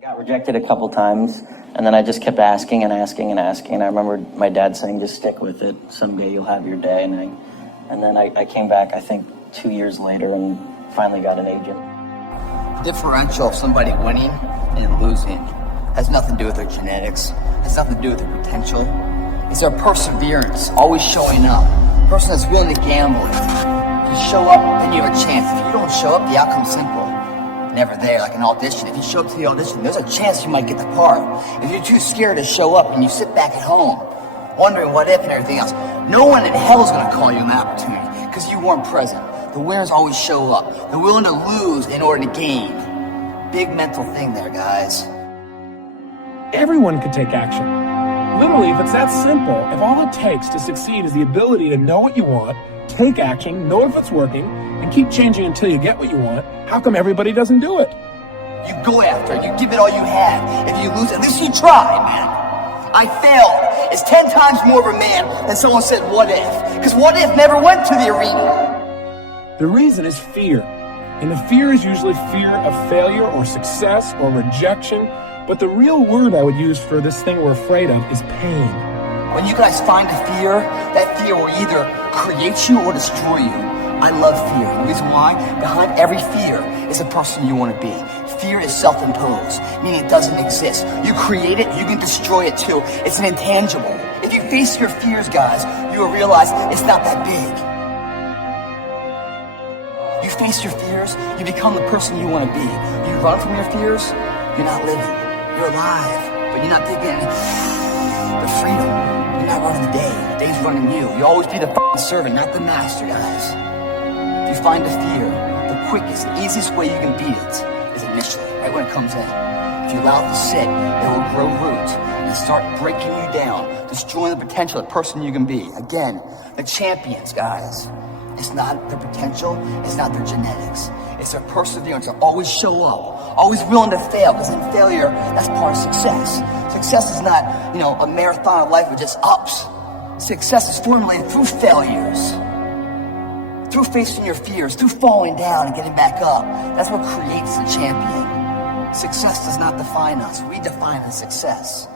I got rejected a couple times, and then I just kept asking and asking and asking. And I remember my dad saying, just stick with it. Someday you'll have your day. And then I came back, I think, 2 years later and finally got an agent. Differential of somebody winning and losing has nothing to do with their genetics, has nothing to do with their potential. It's their perseverance, always showing up. A person that's willing to gamble. If you show up, then you have a chance. If you don't show up, the outcome's simple. Never there, like an audition. If you show up to the audition, there's a chance you might get the part. If you're too scared to show up and you sit back at home, wondering what if and everything else, no one in hell is going to call you an opportunity because you weren't present. The winners always show up. They're willing to lose in order to gain. Big mental thing there, guys. Everyone can take action. Literally, if it's that simple, if all it takes to succeed is the ability to know what you want, take action, know if it's working, and keep changing until you get what you want, how come everybody doesn't do it? You go after it. You give it all you have. If you lose, at least you try, man. I failed. It's 10 times more of a man than someone said, what if? Because what if never went to the arena. The reason is fear. And the fear is usually fear of failure or success or rejection. But the real word I would use for this thing we're afraid of is pain. When you guys find a fear, that fear will either create you or destroy you. I love fear. The reason why? Behind every fear is the person you want to be. Fear is self-imposed, meaning it doesn't exist. You create it, you can destroy it too. It's an intangible. If you face your fears, guys, you will realize it's not that big. You face your fears, you become the person you want to be. You run from your fears, you're not living. You're alive, but you're not taking the freedom. You're not running the day. The day's running you. You always be the servant, not the master, guys. If you find a fear, the quickest, easiest way you can beat it is initially, right when it comes in. If you allow it to sit, it will grow roots and start breaking you down, destroying the potential of the person you can be. Again, the champions, guys. It's not their potential, it's not their genetics. It's their perseverance. They always show up, always willing to fail, because in failure, that's part of success. Success is not, a marathon of life with just ups. Success is formulated through failures, through facing your fears, through falling down and getting back up. That's what creates the champion. Success does not define us. We define the success.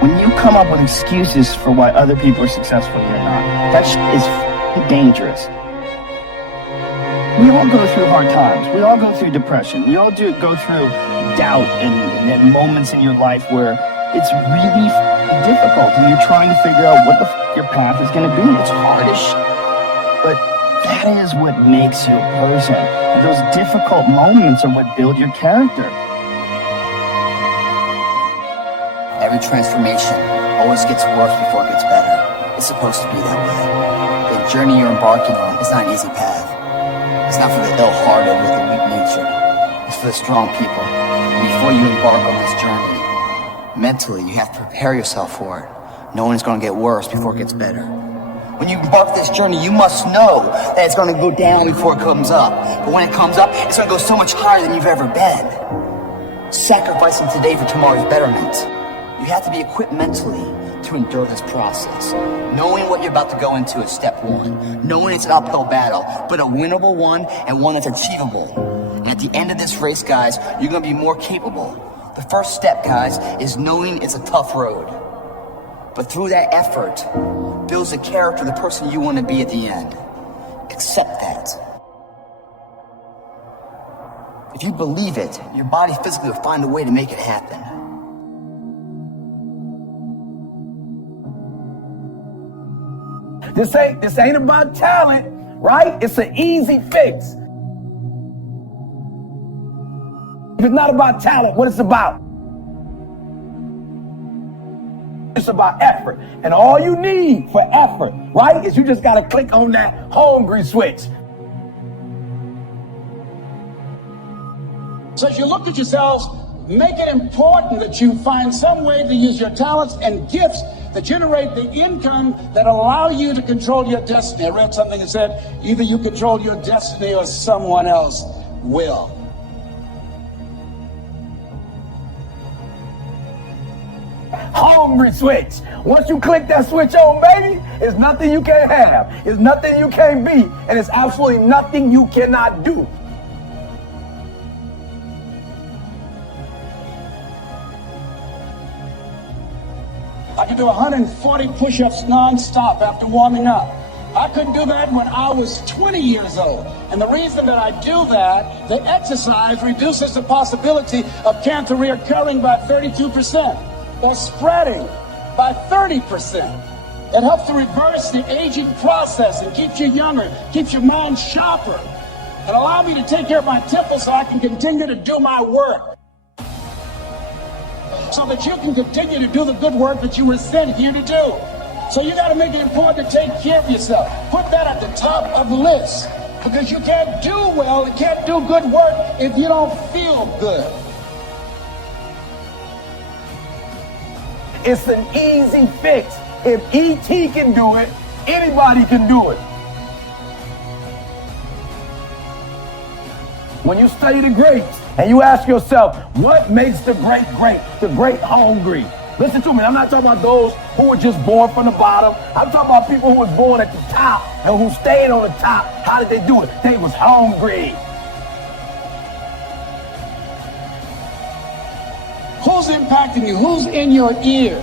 When you come up with excuses for why other people are successful and you're not, that is dangerous. We all go through hard times. We all go through depression. We all go through doubt and moments in your life where it's really difficult and you're trying to figure out what the your path is going to be. It's hardish, but that is what makes you a person. And those difficult moments are what build your character. Every transformation always gets worse before it gets better. It's supposed to be that way. The journey you're embarking on is not an easy path. It's not for the ill-hearted or the weak-natured. It's for the strong people. And before you embark on this journey, mentally, you have to prepare yourself for it, knowing it's going to get worse before it gets better. When you embark this journey, you must know that it's going to go down before it comes up. But when it comes up, it's going to go so much higher than you've ever been. Sacrificing today for tomorrow's betterment. You have to be equipped mentally to endure this process. Knowing what you're about to go into is step one. Knowing it's an uphill battle, but a winnable one and one that's achievable. And at the end of this race, guys, you're going to be more capable. The first step, guys, is knowing it's a tough road. But through that effort, builds the character of the person you want to be at the end. Accept that. If you believe it, your body physically will find a way to make it happen. This ain't about talent, right? It's an easy fix. If it's not about talent, what it's about? It's about effort. And all you need for effort, right, is you just gotta click on that hungry switch. So as you look at yourselves, make it important that you find some way to use your talents and gifts that generate the income that allow you to control your destiny. I read something that said, either you control your destiny or someone else will. Hungry hungry switch. Once you click that switch on, baby, it's nothing you can't have. It's nothing you can't be. And it's absolutely nothing you cannot do. I could do 140 push-ups non-stop after warming up. I couldn't do that when I was 20 years old. And the reason that I do that, the exercise reduces the possibility of cancer reoccurring by 32% or spreading by 30%. It helps to reverse the aging process and keeps you younger, keeps your mind sharper, and allow me to take care of my temple so I can continue to do my work. So that you can continue to do the good work that you were sent here to do. So you got to make it important to take care of yourself. Put that at the top of the list. Because you can't do well and can't do good work if you don't feel good. It's an easy fix. If E.T. can do it, anybody can do it. When you study the greats and you ask yourself, what makes the great great, the great hungry? Listen to me, I'm not talking about those who were just born from the bottom. I'm talking about people who was born at the top and who stayed on the top. How did they do it? They was hungry. Who's impacting you? Who's in your ear?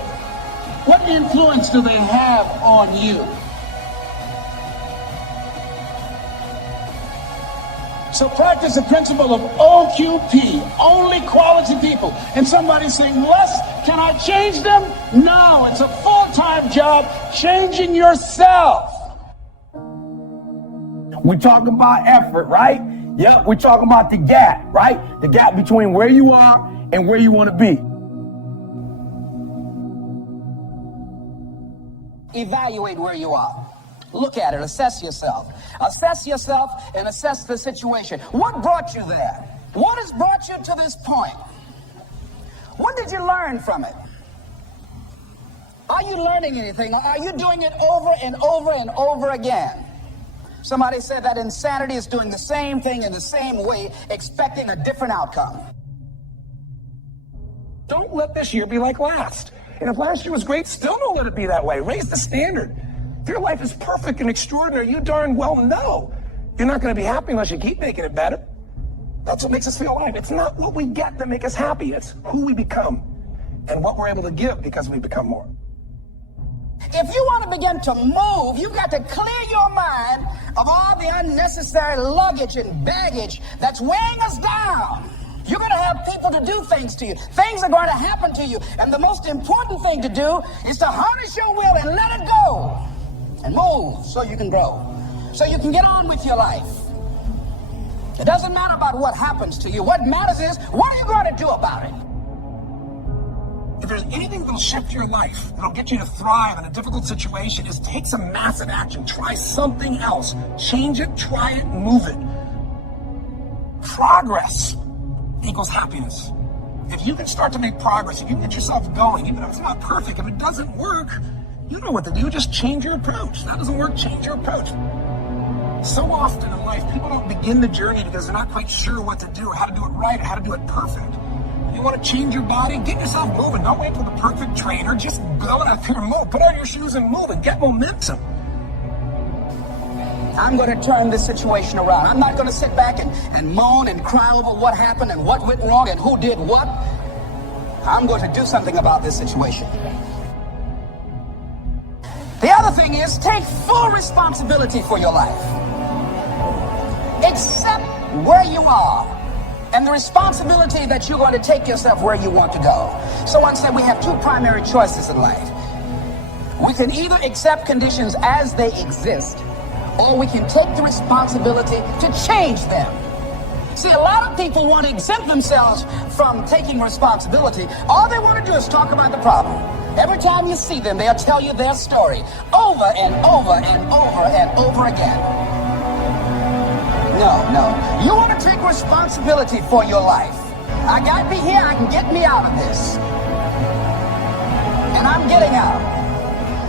What influence do they have on you? So practice the principle of OQP, only quality people. And somebody's saying, Les, can I change them? No, it's a full-time job changing yourself. We talk about effort, right? Yep, we're talking about the gap, right? The gap between where you are and where you want to be. Evaluate where you are. Look at it, assess yourself. Assess yourself and assess the situation. What brought you there? What has brought you to this point? What did you learn from it? Are you learning anything? Or are you doing it over and over and over again? Somebody said that insanity is doing the same thing in the same way, expecting a different outcome. Don't let this year be like last. And if last year was great, still don't let it be that way. Raise the standard. If your life is perfect and extraordinary, you darn well know you're not going to be happy unless you keep making it better. That's what makes us feel alive. It's not what we get that make us happy. It's who we become and what we're able to give because we become more. If you want to begin to move, you've got to clear your mind of all the unnecessary luggage and baggage that's weighing us down. You're going to have people to do things to you. Things are going to happen to you. And the most important thing to do is to harness your will and let it go. And move so you can grow. So you can get on with your life. It doesn't matter about what happens to you. What matters is, what are you going to do about it? If there's anything that'll shift your life, that'll get you to thrive in a difficult situation, is take some massive action. Try something else. Change it, try it, move it. Progress equals happiness. If you can start to make progress, if you can get yourself going, even if it's not perfect, if it doesn't work, you know what to do. Just change your approach. If that doesn't work, change your approach. So often in life, people don't begin the journey because they're not quite sure what to do or how to do it right or how to do it perfect. You want to change your body? Get yourself moving. Don't wait for the perfect trainer. Just go out there and move. Put on your shoes and move and get momentum. I'm going to turn this situation around. I'm not going to sit back and moan and cry over what happened and what went wrong and who did what. I'm going to do something about this situation. The other thing is, take full responsibility for your life. Accept where you are and the responsibility that you're going to take yourself where you want to go. Someone said we have two primary choices in life. We can either accept conditions as they exist, or we can take the responsibility to change them. See, a lot of people want to exempt themselves from taking responsibility. All they want to do is talk about the problem. Every time you see them, they'll tell you their story over and over and over and over again. No. You want to take responsibility for your life. I got me here, I can get me out of this. And I'm getting out.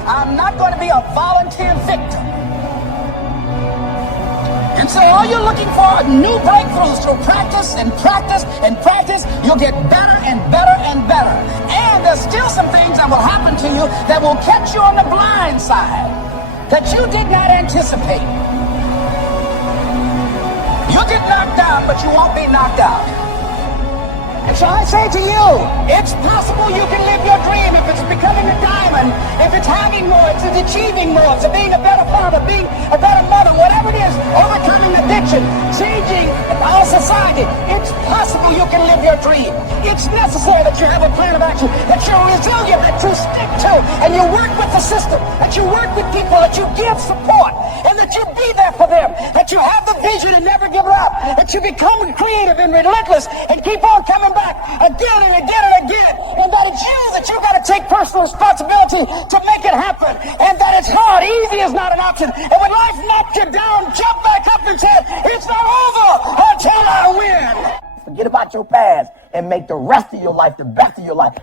I'm not going to be a volunteer victim. And so all you're looking for are new breakthroughs through practice and practice and practice. You'll get better and better and better. And there's still some things that will happen to you that will catch you on the blind side that you did not anticipate. You get knocked down, but you won't be knocked out. And so I say to you, it's possible you can live your dream if it's becoming a diamond, if it's having more, if it's achieving more, if it's being a better father, being a better mother, whatever it is, overcoming addiction, changing our society. It's possible you can live your dream. It's necessary that you have a plan of action, that you're resilient, that you stick to, and you work with the system, that you work with people, that you give support, and that you be there for them, that you have the vision and never give up, that you become creative and relentless and keep on coming back again and again and again, and that it's you that you got to take personal responsibility to make it happen, and that it's hard. Easy is not an option. And when life knocks you down, jump back up and say, it's not over until I win. Forget about your past and make the rest of your life the best of your life.